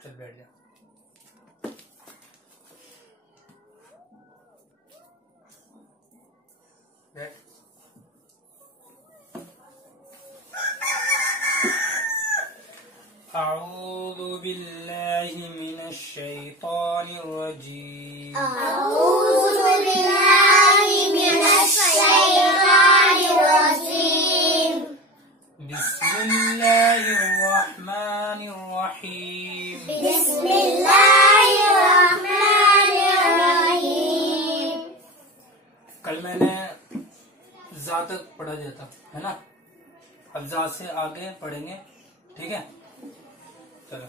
चल बैठ जा। बैठ। अऊज़ु बिल्लाहि मिनश शैतानिर रजीम। अऊज़ु बिल्लाहि मिनश शैतानिर रजीम। बिस्मिल्लाहिर रहमानिर रहीम। बिस्मिल्लाहिर रहमानिर रहीम। कल मैंने जा तक पढ़ा दिया था, है ना। अब जा से आगे पढ़ेंगे, ठीक है। चलो।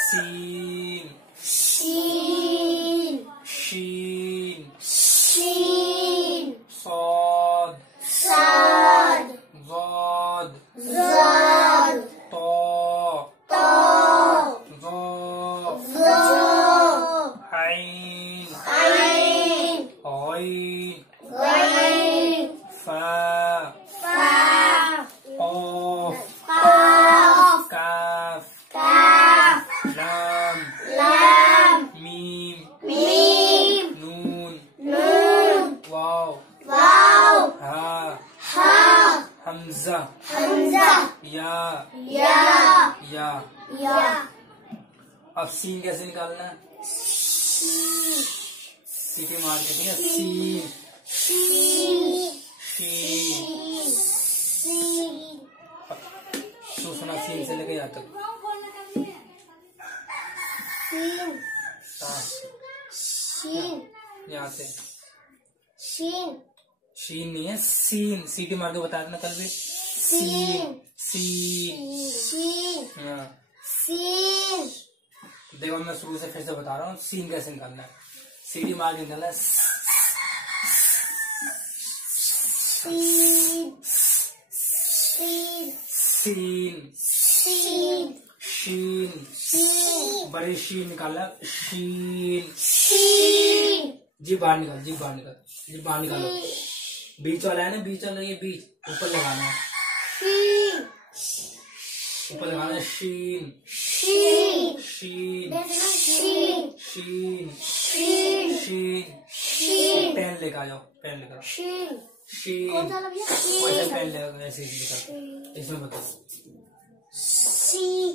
सीन शीन शीन शीन साद साद ज़ाद ज़ाद तो तो ज़ो ज़ो ऐन ऐन गैन गैन फा फा क़ाफ़ क़ाफ़ काफ काफ लाम लाम मीम मीम नून नून वाव वाव हा हा हमजा हमजा या या या। या। अब सीन कैसे निकालना है? शीन सीटी मार के, ठीक है। सीन शीन शीन शीन तो सुना, सीन से लेके यहाँ तक। शीन हाँ, शीन यहाँ से शीन शीन नहीं है, सीन। सीटी मार के बता देना कल भी। सीन सीन शीन हाँ। शीन देखो मैं शुरू से फिर से बता रहा हूँ, सीन कैसे निकालना है। सीटी मार के निकालना है। शीन शीन सीन शीन शीन शीन बड़ी शीन निकालना है। शीन शीन जीभ बाहर निकाल, जीभ बाहर निकाल, जीभ बाहर निकालो। बीच वाला है ना, बीच वाला, ये बीच ऊपर लगाना है, शीन ऊपर लगाना है। शीन शीन शीन शीन शीन शीन शीन। शीन पेन लेकर आ जाओ, पेन लेकर आओ। शीन शीन कौन सा लफ्ज़ है? वैसे पेन लेकर ऐसे ही लेकर, इसमें बताओ। शीन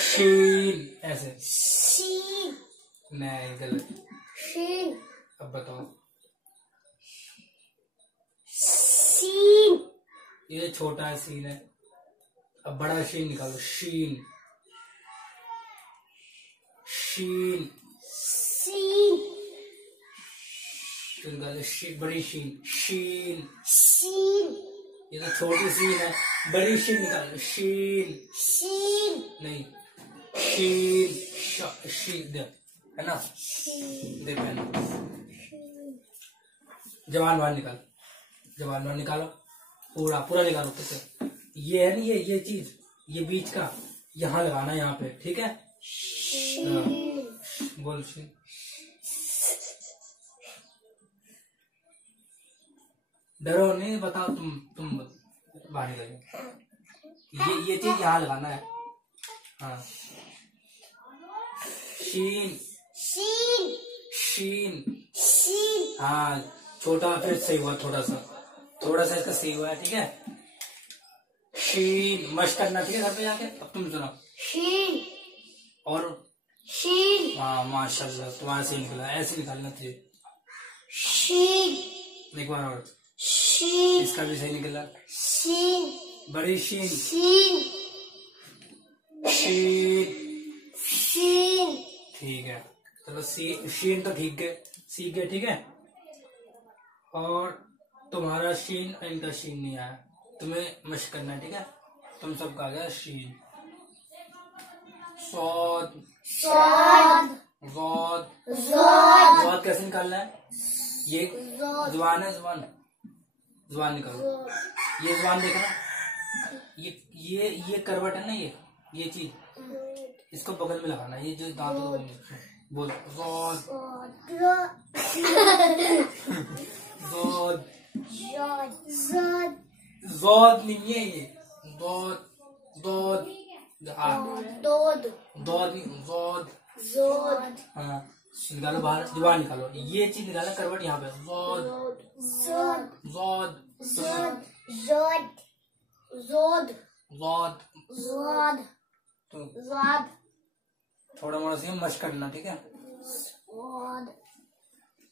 शीन ऐसे शीन नहीं, गलत। शीन अब बताओ। शीन ये छोटा है सीन है, अब बड़ा शीन निकालो। शीन शीन शीन तो निकालो। बड़ी शीन शीन। शीन ये तो छोटी शीन है, बड़ी शीन निकालो। शीन शीन नहीं, शीन शीन दे, है ना। दे पेन। जवान बाहर निकाल, जवान बाहर निकालो। पूरा पूरा निकालो कैसे। ये है ना, ये चीज, ये बीच का यहाँ लगाना है, यहाँ पे, ठीक है। हाँ, बोल शीन। डरो नहीं, बताओ तुम बाहर निकालो। ये चीज यहाँ लगाना है। हाँ, शीन शीन शीन। शीन हाँ, छोटा फिर सही हुआ, थोड़ा सा इसका सही हुआ है, ठीक है। शीन मश करना, ठीक है, घर पे जाके। अब तुम सुनो। शीन और शीन हाँ, माशाल्लाह तुम्हारा सही निकला। ऐसे निकालना चाहिए। शीन एक बार और। शीन इसका भी सही निकला। शीन बड़ी शीन शीन शीन। शीन ठीक है, चलो। शीन तो ठीक है, सीख गए, ठीक है। और तुम्हारा शीन और इनका शीन नहीं आया, तुम्हें मश करना है, ठीक है। तुम सबका आ गया शीन। सौद सौद ज़ौद। ज़ौद ज़ौद कैसे निकालना है? ये जुबान है, जुबान निकालो। ये जुबान देखना, ये करवट है ना, ये चीज, इसको बगल में लगाना, ये जो दांत बोल। ज़ौद ज़ौद ज़ौद ज़ौद नहीं है, ये ज़ौद ज़ौद दोद दौद जोद। जोद हाँ निकालो बाहर, जुबान निकालो, ये चीज निकालो करवट यहाँ पे, जोद जोद जोद जोद जोद जोद जोद। जोद तो जोद थोड़ा मोड़ा सी मश करना, ठीक है। जोद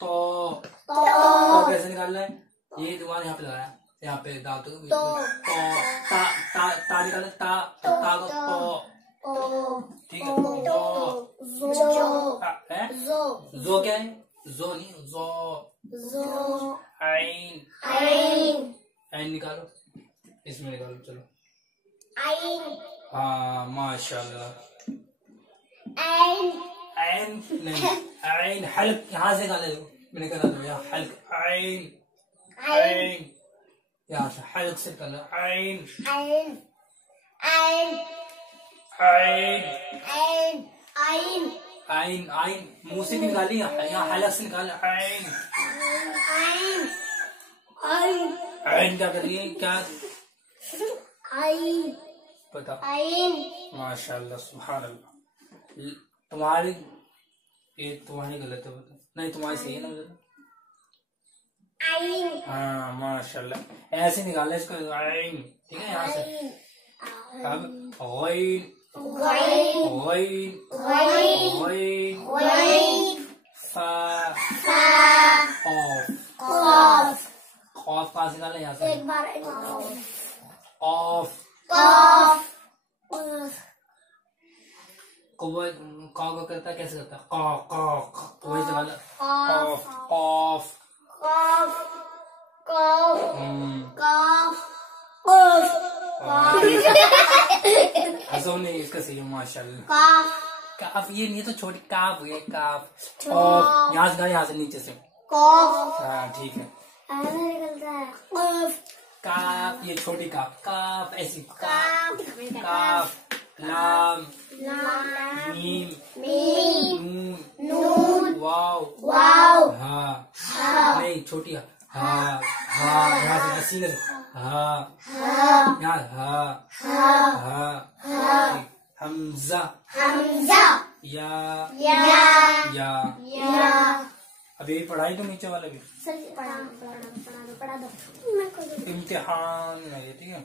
तो तो कैसे निकालना है, ये जुबान यहाँ पे लगाना है, यहाँ पे दांतों के बीच तो में। ता ता ता निकालना, ता ता को तो, ठीक है। जो जो है, जो जो क्या है, जो नहीं, जो। जो आइन आइन आइन निकालो, इसमें निकालो, चलो। आइन हाँ माशाल्लाह। आइन आइन नहीं, आइन हल्क, यहाँ से निकाले दो, मैंने कहा था यहाँ हल्क, आइन आइन, यहाँ से हल्क से निकालो, आइन आइन आइन आइन आइन आइन आइन आइन, मुंह से भी निकाली, यहाँ हल्क से निकाले, आइन आइन आइन आइन। क्या कर रही है, क्या आइन पता। आइन माशाल्लाह सुभान अल्लाह। तुम्हारी ये तुम्हारी गलत है, बता नहीं, तुम्हारी सही है ना मुझे। आइन हाँ माशाल्लाह, ऐसे निकाले इसको, आइन, ठीक है। यहाँ से अब गैन गाइन गैन गाइन गैन गाइन फा फा ऑफ कॉफ ऑफ कहाँ से निकाले, यहाँ से एक बार ऑफ। कॉफ को करता है, कैसे करता है, का वही से निकाला, कॉफ ऑफ ऑफ। कॉफ कॉफ हम्म, कॉफ कॉफ हंसो नहीं, इसका सही है माशाल्लाह। कॉफ काफ ये नहीं है तो छोटी काफ हुई है, काफ। छोटा। ऑफ यहाँ से, यहाँ से नीचे से, कॉफ हाँ ठीक है। ऐसे निकलता है कॉफ काफ ये छोटी काफ, काफ ऐसी काफ, काफ काफ। लाम लाम मीम मीम नून नून वाव वाव हाँ हा नहीं छोटी हाँ हाँ, यहाँ से सीने से हाँ हा यहाँ हाँ हा हाँ, हमजा हमजा या या या। या अब ये पढ़ाई तो नीचे वाला भी, सर पढ़ा दो मैं कर दूँ इम्तिहान है ये, ठीक है।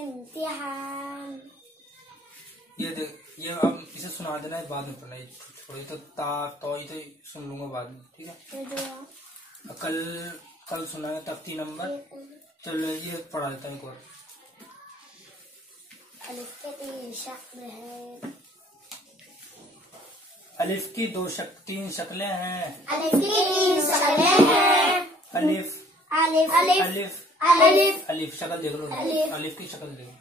इम्तिहान ये देख, ये अब इसे सुना देना है, बाद में पढ़ना है, थोड़ी तो ता तो ही तो सुन लूंगा बाद में, ठीक है। ये जो कल सुनाएंगे तख्ती नंबर। चलो ये पढ़ा देता हूँ एक और। अलिफ के 3 शक्ल है अलिफ की 3 शक्लें हैं। अलिफ की 3 शक्लें हैं अलिफ अलिफ अलिफ अलिफ अलिफ शक्ल देख लो, अलिफ। अलिफ की शक्ल देखो,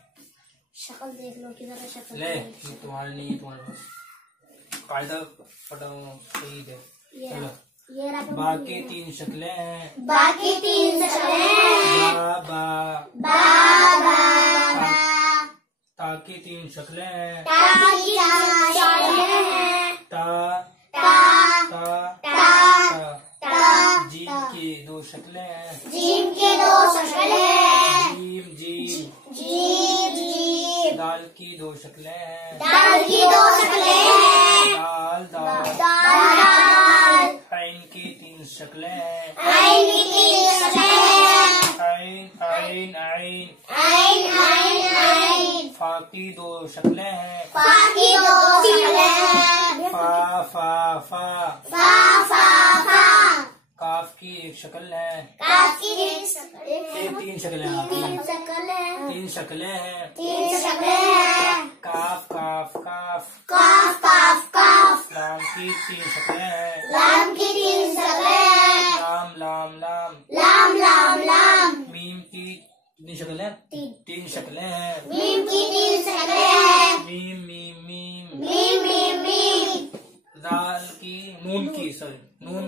शक्ल देख लो किधर है शक्ल ले ये तुम्हारे नहीं, ये तुम्हारे पास कायदा पढ़ो सही है। ये चलो ये रहा बाकी 3 शक्लें हैं। बाकी 3 शक्लें हैं बा बा बाबा ताकि 3 शक्लें हैं। ताकि 4 शक्लें हैं ता ता ता ता ता जीम की 2 शक्लें हैं। जीम की 2 शक्लें हैं जीम जीम। जीम जीम दाल की 2 शक्लें हैं। दाल की 2 शक्लें हैं दाल दाल। दाल आइन की 3 शक्लें हैं। आइन की 3 शक्लें हैं आइन आइन आइन। आइन आइन आइन फा की 2 शक्लें हैं। फा की 2 शक्लें हैं फा फा फा। फा फा फा काफ की 1 शक्ल है। काफ की 3 शक्लें हैं 3 शक्लें हैं। 3 शक्लें हैं 3 शक्लें हैं। 3 शक्लें हैं काफ काफ काफ। काफ काफ काफ लाम की 3 शक्लें हैं। लाम की 3 शक्लें हैं लाम लाम लाम। लाम लाम लाम मीम की कितनी शक्लें हैं? 3 शक्लें हैं। मीम की 3 शक्लें हैं मीम मीम मीम। मीम मीम मीम दाल की नून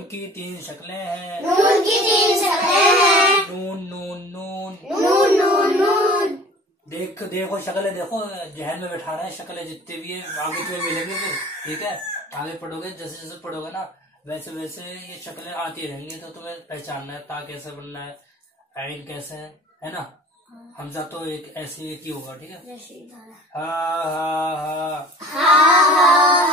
की 3 शक्लें हैं। नून की 3 शक्लें हैं नून नून नून। नून नून नून देखो शक्लें देखो, जहन में बैठा रहे हैं शक्लें जितने भी है, आगे तुम्हें मिलेंगे फिर, ठीक है। आगे पढ़ोगे, जैसे जैसे पढ़ोगे ना वैसे वैसे ये शक्लें आती रहेंगी, तो तुम्हें पहचानना है ता कैसे बनना है, आइन कैसे है ना। हमजा तो एक ऐसे एक ही होगा, ठीक है। रशीद वाला। हा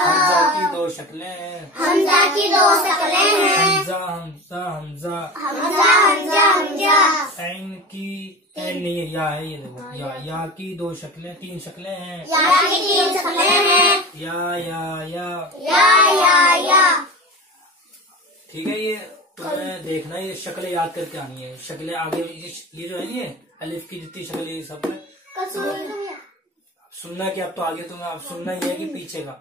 हमजा की दो शक्लें हैं, हमजा की दो शक्लें हैं, हमजा हमजा हमजा, हमजा हमजा हमजा। ऐन की ऐन नहीं है, या है, ये देखो या की दो शक्लें, तीन शक्लें हैं, या की तीन शक्लें हैं, या। ठीक है। ये तुम्हें देखना, ये शक्लें याद करके आनी है। शक्लें आगे ये जो है ये अलिफ की जितनी शक्लें ये सब है। कल सुबह सुनना कि अब तो आगे तुम्हें अब सुनना ही है कि पीछे का।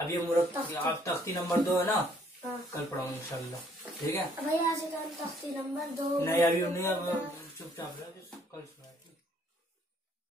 अब ये मुरत आप तख्ती नंबर 2 है ना, कल पढ़ाऊंगा इंशाल्लाह, ठीक है। भैया से तख्ती नंबर 2 नहीं अभी नहीं, अब चुपचाप रहो, कल सुनाएंगे।